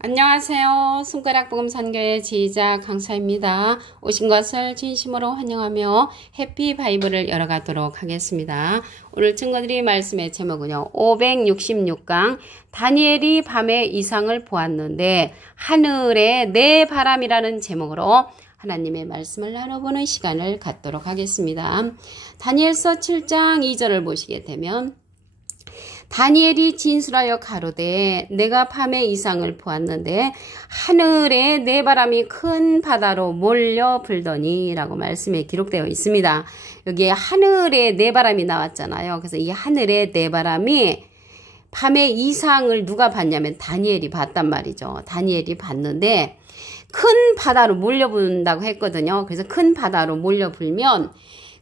안녕하세요. 손가락복음 선교의 지휘자 강사입니다. 오신 것을 진심으로 환영하며 해피 바이블을 열어가도록 하겠습니다. 오늘 증거드릴 말씀의 제목은요. 566강 다니엘이 밤에 이상을 보았는데 하늘에 내 바람이라는 제목으로 하나님의 말씀을 나눠보는 시간을 갖도록 하겠습니다. 다니엘서 7장 2절을 보시게 되면 다니엘이 진술하여 가로되 내가 밤에 이상을 보았는데 하늘에 내 바람이 큰 바다로 몰려 불더니 라고 말씀에 기록되어 있습니다. 여기에 하늘에 내 바람이 나왔잖아요. 그래서 이 하늘에 내 바람이 밤에 이상을 누가 봤냐면 다니엘이 봤단 말이죠. 다니엘이 봤는데 큰 바다로 몰려분다고 했거든요. 그래서 큰 바다로 몰려불면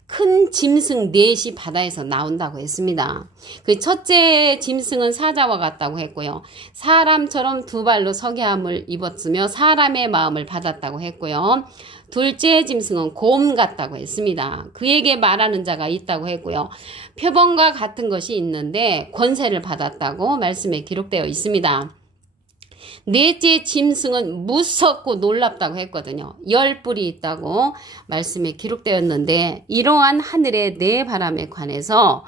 큰 짐승 넷이 바다에서 나온다고 했습니다. 그 첫째 짐승은 사자와 같다고 했고요. 사람처럼 두 발로 석야함을 입었으며 사람의 마음을 받았다고 했고요. 둘째 짐승은 곰 같다고 했습니다. 그에게 말하는 자가 있다고 했고요. 표범과 같은 것이 있는데 권세를 받았다고 말씀에 기록되어 있습니다. 넷째 짐승은 무섭고 놀랍다고 했거든요. 10뿔이 있다고 말씀에 기록되었는데 이러한 하늘의 네 바람에 관해서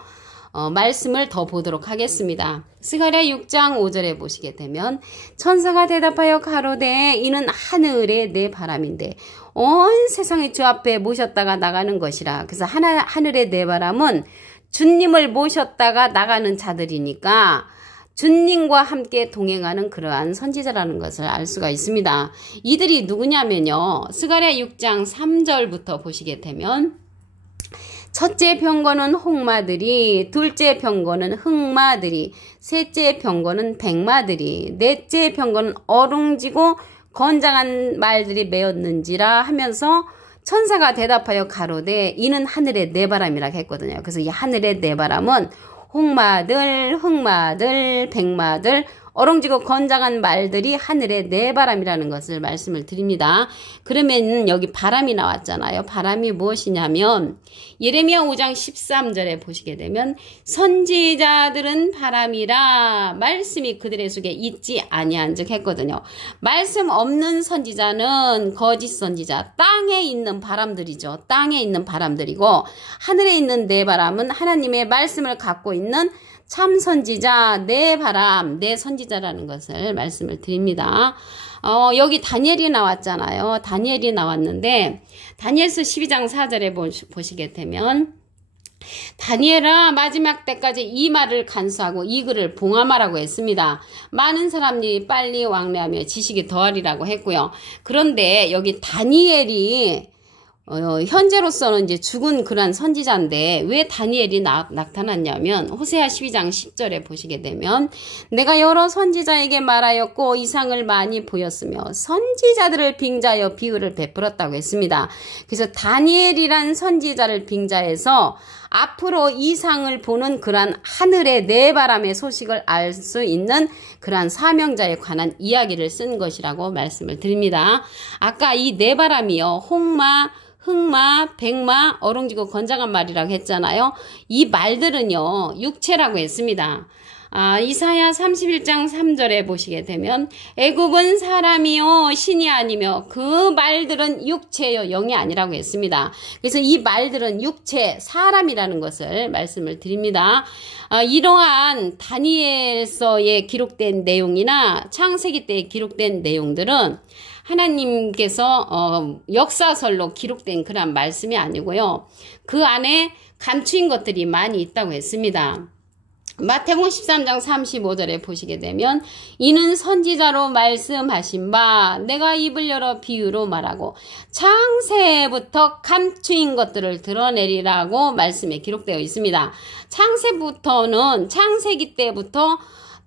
말씀을 더 보도록 하겠습니다. 스가랴 6장 5절에 보시게 되면 천사가 대답하여 가로되 이는 하늘의 네 바람인데 온 세상의 주 앞에 모셨다가 나가는 것이라. 그래서 하늘의 네 바람은 주님을 모셨다가 나가는 자들이니까 주님과 함께 동행하는 그러한 선지자라는 것을 알 수가 있습니다. 이들이 누구냐면요. 스가랴 6장 3절부터 보시게 되면 첫째 병거는 홍마들이, 둘째 병거는 흑마들이, 셋째 병거는 백마들이, 넷째 병거는 어룽지고 건장한 말들이 메었는지라 하면서 천사가 대답하여 가로되 이는 하늘의 네 바람이라고 했거든요. 그래서 이 하늘의 네 바람은 홍마들, 흑마들, 백마들, 어롱지고 건장한 말들이 하늘의 네 바람이라는 것을 말씀을 드립니다. 그러면 여기 바람이 나왔잖아요. 바람이 무엇이냐면 예레미야 5장 13절에 보시게 되면 선지자들은 바람이라 말씀이 그들의 속에 있지 아니한즉 했거든요. 말씀 없는 선지자는 거짓 선지자, 땅에 있는 바람들이죠. 땅에 있는 바람들이고 하늘에 있는 네 바람은 하나님의 말씀을 갖고 있는 참 선지자, 내 바람, 내 선지자라는 것을 말씀을 드립니다. 여기 다니엘이 나왔잖아요. 다니엘이 나왔는데 다니엘서 12장 4절에 보시게 되면 다니엘아 마지막 때까지 이 말을 간수하고 이 글을 봉함하라고 했습니다. 많은 사람들이 빨리 왕래하며 지식이 더하리라고 했고요. 그런데 여기 다니엘이 현재로서는 이제 죽은 그러한 선지자인데 왜 다니엘이 나타났냐면 호세아 12장 10절에 보시게 되면 내가 여러 선지자에게 말하였고 이상을 많이 보였으며 선지자들을 빙자하여 비유를 베풀었다고 했습니다. 그래서 다니엘이란 선지자를 빙자해서 앞으로 이상을 보는 그러한 하늘의 네 바람의 소식을 알 수 있는 그러한 사명자에 관한 이야기를 쓴 것이라고 말씀을 드립니다. 아까 이 네 바람이요. 홍마, 흑마, 백마, 어롱지고 건장한 말이라고 했잖아요. 이 말들은요. 육체라고 했습니다. 이사야 31장 3절에 보시게 되면 애굽은 사람이요 신이 아니며 그 말들은 육체요 영이 아니라고 했습니다. 그래서 이 말들은 육체 사람이라는 것을 말씀을 드립니다. 이러한 다니엘서에 기록된 내용이나 창세기 때에 기록된 내용들은 하나님께서 역사설로 기록된 그런 말씀이 아니고요. 그 안에 감추인 것들이 많이 있다고 했습니다. 마태복음 13장 35절에 보시게 되면 이는 선지자로 말씀하신 바 내가 입을 열어 비유로 말하고 창세부터 감추인 것들을 드러내리라고 말씀에 기록되어 있습니다. 창세부터는 창세기 때부터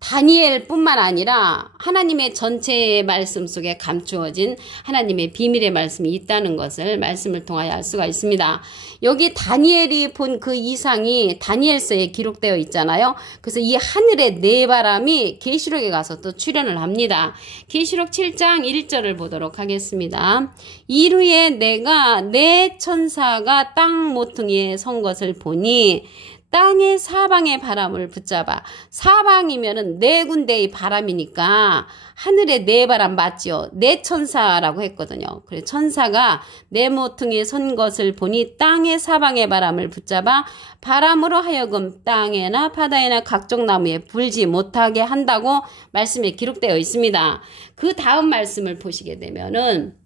다니엘뿐만 아니라 하나님의 전체의 말씀 속에 감추어진 하나님의 비밀의 말씀이 있다는 것을 말씀을 통하여 알 수가 있습니다. 여기 다니엘이 본 그 이상이 다니엘서에 기록되어 있잖아요. 그래서 이 하늘의 네 바람이 계시록에 가서 또 출현을 합니다. 계시록 7장 1절을 보도록 하겠습니다. 이후에 내가 내 천사가 땅 모퉁이에 선 것을 보니 땅의 사방의 바람을 붙잡아. 사방이면은 네 군데의 바람이니까 하늘의 네 바람 맞지요. 네 천사라고 했거든요. 그래서 천사가 네 모퉁이에 선 것을 보니 땅의 사방의 바람을 붙잡아 바람으로 하여금 땅에나 바다에나 각종 나무에 불지 못하게 한다고 말씀에 기록되어 있습니다. 그 다음 말씀을 보시게 되면은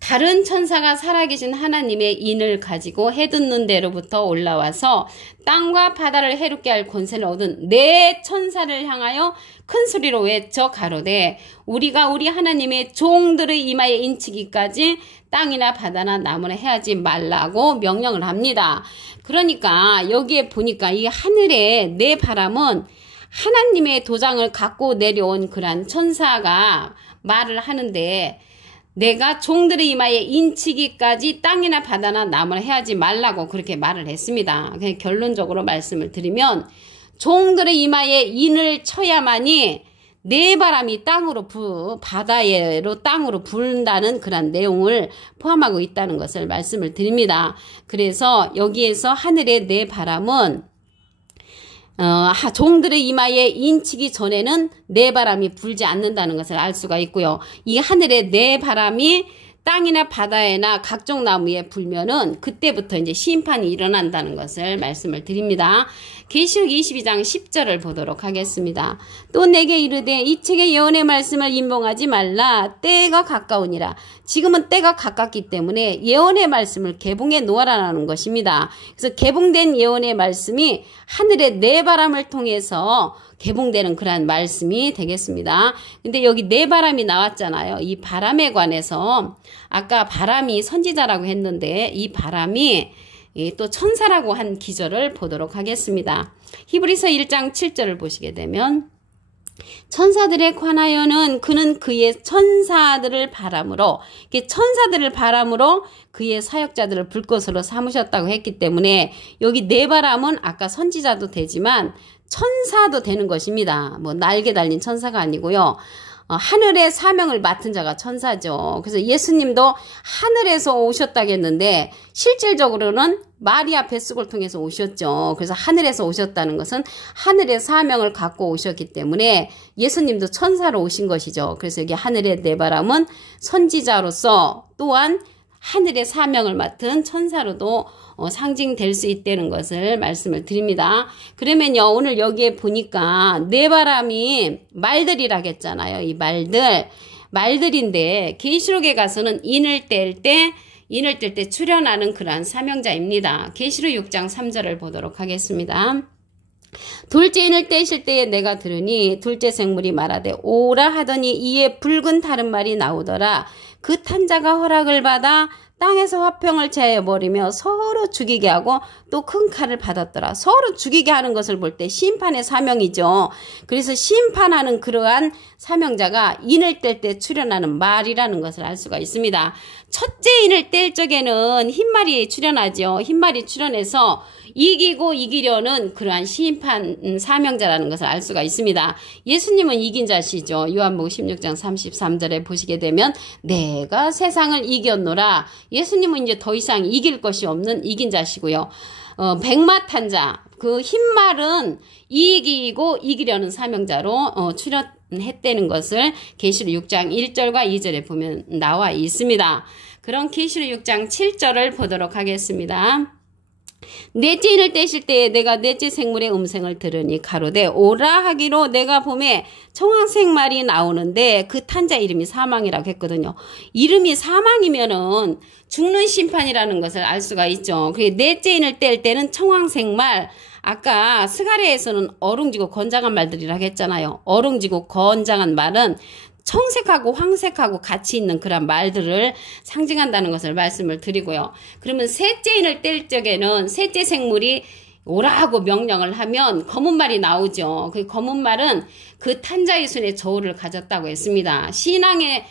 다른 천사가 살아계신 하나님의 인을 가지고 해 듣는 데로부터 올라와서 땅과 바다를 해롭게 할 권세를 얻은 네 천사를 향하여 큰 소리로 외쳐 가로되 우리가 우리 하나님의 종들의 이마에 인치기까지 땅이나 바다나 나무나 해하지 말라고 명령을 합니다. 그러니까 여기에 보니까 이 하늘의 네 바람은 하나님의 도장을 갖고 내려온 그런 천사가 말을 하는데 내가 종들의 이마에 인치기까지 땅이나 바다나 나무나 해하지 말라고 그렇게 말을 했습니다. 그냥 결론적으로 말씀을 드리면 종들의 이마에 인을 쳐야만이 네 바람이 바다로 땅으로 부른다는 그런 내용을 포함하고 있다는 것을 말씀을 드립니다. 그래서 여기에서 하늘의 네 바람은 종들의 이마에 인치기 전에는 네 바람이 불지 않는다는 것을 알 수가 있고요. 이 하늘의 네 바람이 땅이나 바다에나 각종 나무에 불면은 그때부터 이제 심판이 일어난다는 것을 말씀을 드립니다. 계시록 22장 10절을 보도록 하겠습니다. 또 내게 이르되 이 책의 예언의 말씀을 임봉하지 말라. 때가 가까우니라. 지금은 때가 가깝기 때문에 예언의 말씀을 개봉해 놓아라는 것입니다. 그래서 개봉된 예언의 말씀이 하늘의 네 바람을 통해서 개봉되는 그러한 말씀이 되겠습니다. 근데 여기 네 바람이 나왔잖아요. 이 바람에 관해서 아까 바람이 선지자라고 했는데 이 바람이 또 천사라고 한 기절을 보도록 하겠습니다. 히브리서 1장 7절을 보시게 되면 천사들에 관하여는 그는 그의 천사들을 바람으로 그의 사역자들을 불꽃으로 삼으셨다고 했기 때문에 여기 네 바람은 아까 선지자도 되지만 천사도 되는 것입니다. 뭐 날개 달린 천사가 아니고요. 하늘의 사명을 맡은 자가 천사죠. 그래서 예수님도 하늘에서 오셨다겠는데 실질적으로는 마리아 뱃속을 통해서 오셨죠. 그래서 하늘에서 오셨다는 것은 하늘의 사명을 갖고 오셨기 때문에 예수님도 천사로 오신 것이죠. 그래서 여기 하늘의 네 바람은 선지자로서 또한 하늘의 사명을 맡은 천사로도 상징될 수 있다는 것을 말씀을 드립니다. 그러면요, 오늘 여기에 보니까 네 바람이 말들이라고 했잖아요. 이 말들인데 계시록에 가서는 인을 뗄 때 출현하는 그러한 사명자입니다. 계시록 6장 3절을 보도록 하겠습니다. 둘째 인을 떼실 때에 내가 들으니 둘째 생물이 말하되 오라 하더니 이에 붉은 다른 말이 나오더라. 그 탄자가 허락을 받아 땅에서 화평을 제해버리며 서로 죽이게 하고 또 큰 칼을 받았더라. 서로 죽이게 하는 것을 볼 때 심판의 사명이죠. 그래서 심판하는 그러한 사명자가 인을 뗄 때 출현하는 말이라는 것을 알 수가 있습니다. 첫째 인을 뗄 적에는 흰말이 출현하죠. 흰말이 출현해서 이기고 이기려는 그러한 심판 사명자라는 것을 알 수가 있습니다. 예수님은 이긴 자시죠. 요한복음 16장 33절에 보시게 되면 내가 세상을 이겼노라. 예수님은 이제 더 이상 이길 것이 없는 이긴 자시고요. 백마탄 자, 그 흰말은 이기고 이기려는 사명자로 출현했다는 것을 계시록 6장 1절과 2절에 보면 나와 있습니다. 그런 계시록 6장 7절을 보도록 하겠습니다. 넷째 인을 떼실 때에 내가 넷째 생물의 음성을 들으니 가로되 오라 하기로 내가 봄에 청황색 말이 나오는데 그 탄자 이름이 사망이라고 했거든요. 이름이 사망이면은 죽는 심판이라는 것을 알 수가 있죠. 넷째 인을 뗄 때는 청황색 말, 아까 스가랴에서는 어룽지고 건장한 말들이라고 했잖아요. 어룽지고 건장한 말은 청색하고 황색하고 같이 있는 그런 말들을 상징한다는 것을 말씀을 드리고요. 그러면 셋째 인을 뗄 적에는 셋째 생물이 오라고 명령을 하면 검은 말이 나오죠. 그 검은 말은 그 탄자의 손에 저울을 가졌다고 했습니다. 신앙의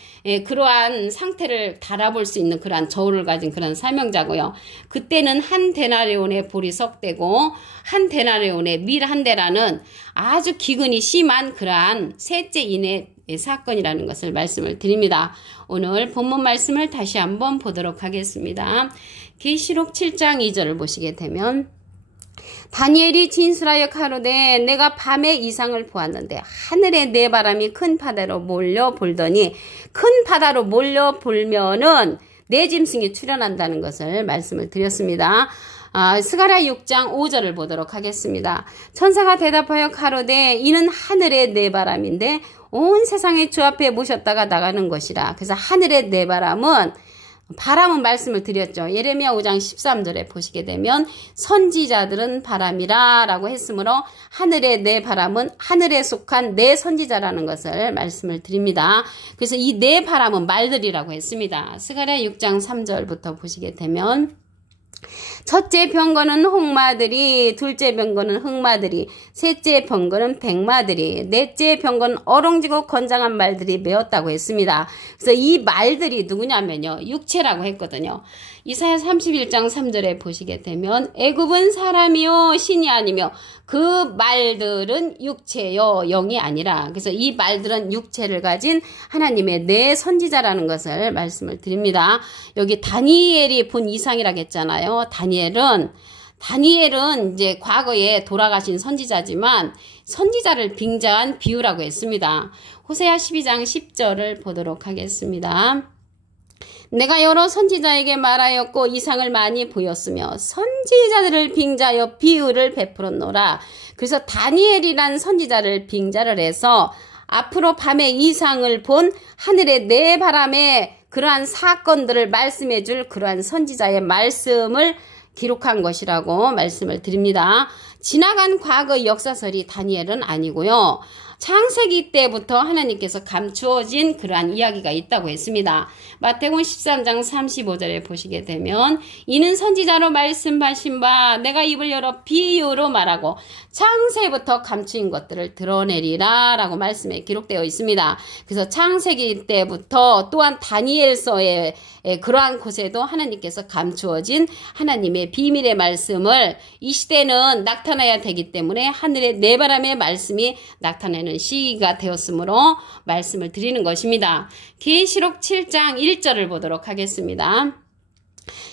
그러한 상태를 달아볼 수 있는 그러한 저울을 가진 그런 사명자고요. 그때는 한 데나리온의 볼이 썩되고 한 데나리온의 밀 한 대라는 아주 기근이 심한 그러한 셋째 인의 사건이라는 것을 말씀을 드립니다. 오늘 본문 말씀을 다시 한번 보도록 하겠습니다. 계시록 7장 2절을 보시게 되면 다니엘이 진술하여 가로되 내가 밤에 이상을 보았는데 하늘에 네 바람이 큰 바다로 몰려 볼더니 큰 바다로 몰려 볼면은 네 짐승이 출현한다는 것을 말씀을 드렸습니다. 스가랴 6장 5절을 보도록 하겠습니다. 천사가 대답하여 가로되 이는 하늘의 네 바람인데 온 세상의 주 앞에 모셨다가 나가는 것이라. 그래서 하늘의 네 바람은 말씀을 드렸죠. 예레미야 5장 13절에 보시게 되면 선지자들은 바람이라 라고 했으므로 하늘의 네 바람은 하늘에 속한 네 선지자라는 것을 말씀을 드립니다. 그래서 이 네 바람은 말들이라고 했습니다. 스가랴 6장 3절부터 보시게 되면 첫째 병거는 홍마들이, 둘째 병거는 흑마들이, 셋째 병거는 백마들이, 넷째 병거는 어롱지고 건장한 말들이 메었다고 했습니다. 그래서 이 말들이 누구냐면요, 육체라고 했거든요. 이사야 31장 3절에 보시게 되면 애굽은 사람이요 신이 아니며 그 말들은 육체요 영이 아니라. 그래서 이 말들은 육체를 가진 하나님의 네 선지자라는 것을 말씀을 드립니다. 여기 다니엘이 본 이상이라고 했잖아요. 다니엘은 이제 과거에 돌아가신 선지자지만 선지자를 빙자한 비유라고 했습니다. 호세아 12장 10절을 보도록 하겠습니다. 내가 여러 선지자에게 말하였고 이상을 많이 보였으며 선지자들을 빙자하여 비유를 베풀었노라. 그래서 다니엘이란 선지자를 빙자를 해서 앞으로 밤에 이상을 본 하늘의 네 바람에 그러한 사건들을 말씀해 줄 그러한 선지자의 말씀을 기록한 것이라고 말씀을 드립니다. 지나간 과거 역사설이 다니엘은 아니고요. 창세기 때부터 하나님께서 감추어진 그러한 이야기가 있다고 했습니다. 마태복음 13장 35절에 보시게 되면 이는 선지자로 말씀하신 바 내가 입을 열어 비유로 말하고 창세부터 감추인 것들을 드러내리라 라고 말씀에 기록되어 있습니다. 그래서 창세기 때부터 또한 다니엘서의 그러한 곳에도 하나님께서 감추어진 하나님의 비밀의 말씀을 이 시대는 나타나야 되기 때문에 하늘의 네 바람의 말씀이 나타내는 시기가 되었으므로 말씀을 드리는 것입니다. 계시록 7장 1절을 보도록 하겠습니다.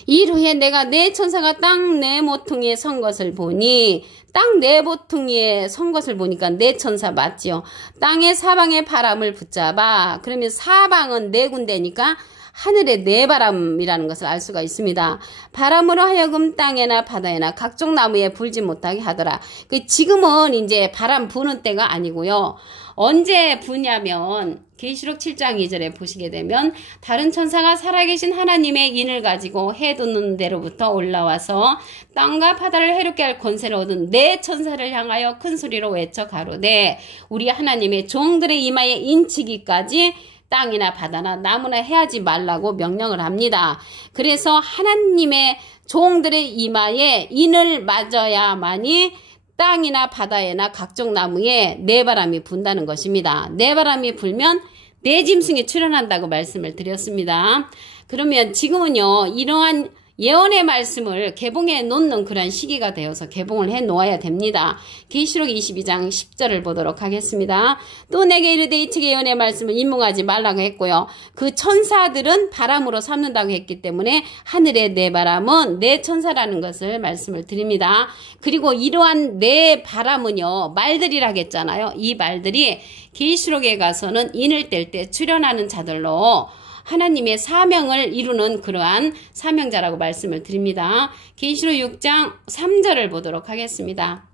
이후에 내가 네 천사가 땅 네 모퉁이에 선 것을 보니 땅 네 모퉁이에 선 것을 보니까 네 천사 맞지요. 땅의 사방의 바람을 붙잡아. 그러면 사방은 네 군데니까 하늘의 네 바람이라는 것을 알 수가 있습니다. 바람으로 하여금 땅에나 바다에나 각종 나무에 불지 못하게 하더라. 지금은 이제 바람 부는 때가 아니고요. 언제 부냐면 계시록 7장 2절에 보시게 되면 다른 천사가 살아계신 하나님의 인을 가지고 해 돋는 데로부터 올라와서 땅과 바다를 해롭게 할 권세를 얻은 네 천사를 향하여 큰 소리로 외쳐 가로되 우리 하나님의 종들의 이마에 인치기까지 땅이나 바다나 나무나 해하지 말라고 명령을 합니다. 그래서 하나님의 종들의 이마에 인을 맞아야만이 땅이나 바다에나 각종 나무에 네 바람이 분다는 것입니다. 네 바람이 불면 네 짐승이 출현한다고 말씀을 드렸습니다. 그러면 지금은요, 이러한 예언의 말씀을 개봉해 놓는 그런 시기가 되어서 개봉을 해 놓아야 됩니다. 계시록 22장 10절을 보도록 하겠습니다. 또 내게 이르되 이 책의 예언의 말씀을 인문하지 말라고 했고요. 그 천사들은 바람으로 삼는다고 했기 때문에 하늘의 네 바람은 네 천사라는 것을 말씀을 드립니다. 그리고 이러한 네 바람은요, 말들이라고 했잖아요. 이 말들이 계시록에 가서는 인을 뗄 때 출현하는 자들로 하나님의 사명을 이루는 그러한 사명자라고 말씀을 드립니다. 계시록 6장 3절을 보도록 하겠습니다.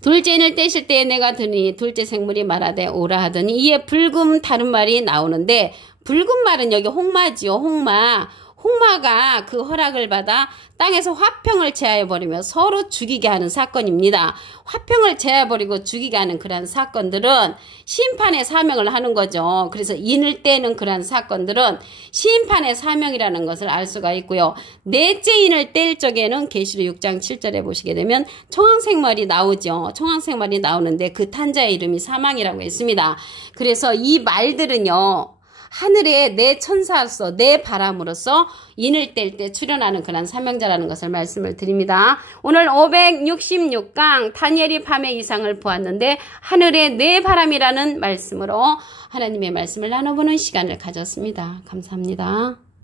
둘째 인을 떼실 때에 내가 들으니 둘째 생물이 말하되 오라 하더니 이에 붉은 다른 말이 나오는데 붉은 말은 여기 홍마지요. 홍마가 그 허락을 받아 땅에서 화평을 제하여버리며 서로 죽이게 하는 사건입니다. 화평을 제하여버리고 죽이게 하는 그러한 사건들은 심판의 사명을 하는 거죠. 그래서 인을 떼는 그러한 사건들은 심판의 사명이라는 것을 알 수가 있고요. 넷째 인을 뗄 적에는 계시록 6장 7절에 보시게 되면 청황색말이 나오죠. 청황색말이 나오는데 그 탄자의 이름이 사망이라고 했습니다. 그래서 이 말들은요, 하늘의 내 천사로서 내 바람으로서 인을 뗄 때 출현하는 그런 사명자라는 것을 말씀을 드립니다. 오늘 566강 다니엘이 밤의 이상을 보았는데 하늘의 내 바람이라는 말씀으로 하나님의 말씀을 나눠보는 시간을 가졌습니다. 감사합니다.